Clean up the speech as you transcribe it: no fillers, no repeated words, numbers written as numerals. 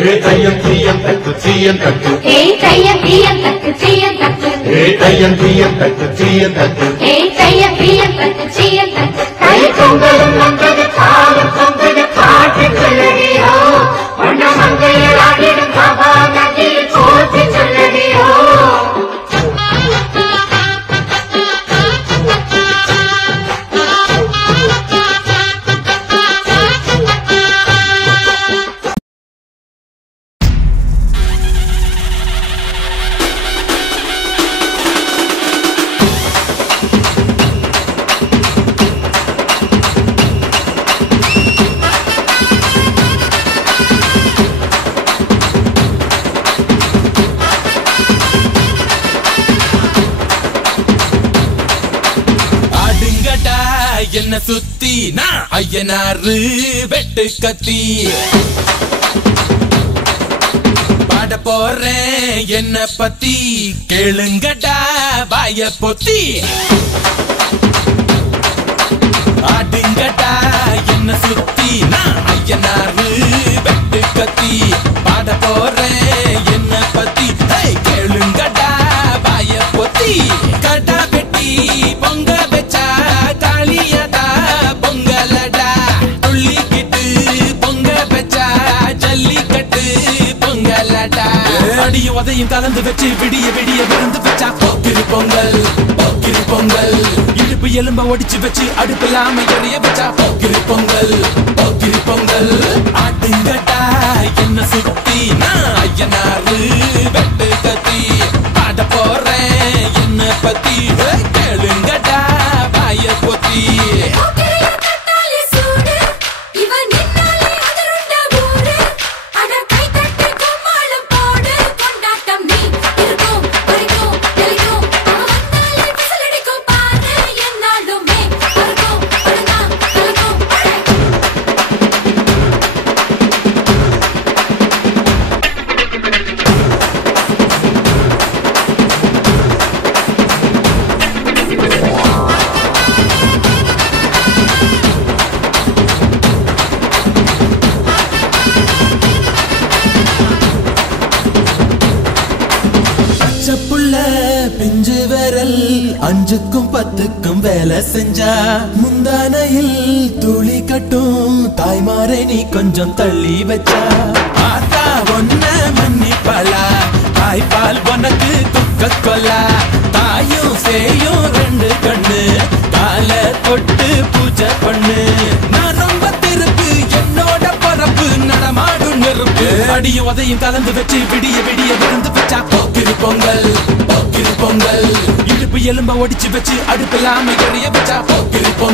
தையம் தீயம் தக்கு தீயம் தக்கு தையம் தீயம் தக்கு தீயம் தக்கு தையம் தீயம் தக்கு தீயம் தக்கு தையம் தீயம் தக்கு தீயம் தக்கு கை பொங்கலும் வந்தது காலம் வந்தது காட்டு சொல்லடியோ வண்ண மங்கையில் ஆடிடும் பாபா நதியில் போற்றி சொல்லடியோ என்ன சுத்தி நான் ஐயனாரு வெட்டு கத்தி பாட போறேன் என்ன பத்தி கேளுங்கடா வாய பொத்தி ஆடுங்கடா என்ன சுத்தி நான் ஐயனாரு வெட்டு கத்தி பாட போறேன் என்ன பத்தி கேளுங்கடா வாய பொத்தி கடா வெட்டி பொங்க வச்சா காளியடா பொங்கலடா துள்ளிக்கிட்டு பொங்க வச்சா ஜல்லிக்கட்டு பொங்கலடா அடியும் உதையும் கலந்து வச்சு விடிய விடிய விருந்து வச்சா போக்கிரி பொங்கல் போக்கிரி பொங்கல் இடுப்பு எலும்ப ஒடிச்சு வச்சு அடுப்பில்லாம எறிய வச்சா போக்கிரி பொங்கல் போக்கிரி பொங்கல் ஆட்டுங்கடா என்ன சுத்தி நான் ஐயனாரு வெட்டு கத்தி பாட போறேன் என்ன பத்தி கேளுங்கடா வாய பொத்தி பிஞ்சு விரல் அஞ்சுக்கும் பத்துக்கும் வேலை செஞ்சா முந்தானையில் துளி கட்டும் தாய்மாரை நீ கொஞ்சம் தள்ளி வச்சா ஆத்தா ஒன்ன மன்னிப்பலா தாய்ப்பால் உனக்கு துக்க கொல்லா தாயும் சேயும் ரெண்டு கண்ணு கால தொட்டு பூஜை பண்ணு நான் ரொம்ப திருப்பு என்னோட பரப்பு நடமாடும் நெருப்பு அடியும் உதையும் கலந்து வச்சு விடிய விடிய விருந்து வச்சா போக்கிரி பொங்கல் போக்கிரி பொங்கல் இடுப்பு எலும்ப ஒடிச்சு வச்சு அடுப்பில்லாம எறிய வச்சா போக்கிரி பொங்கல்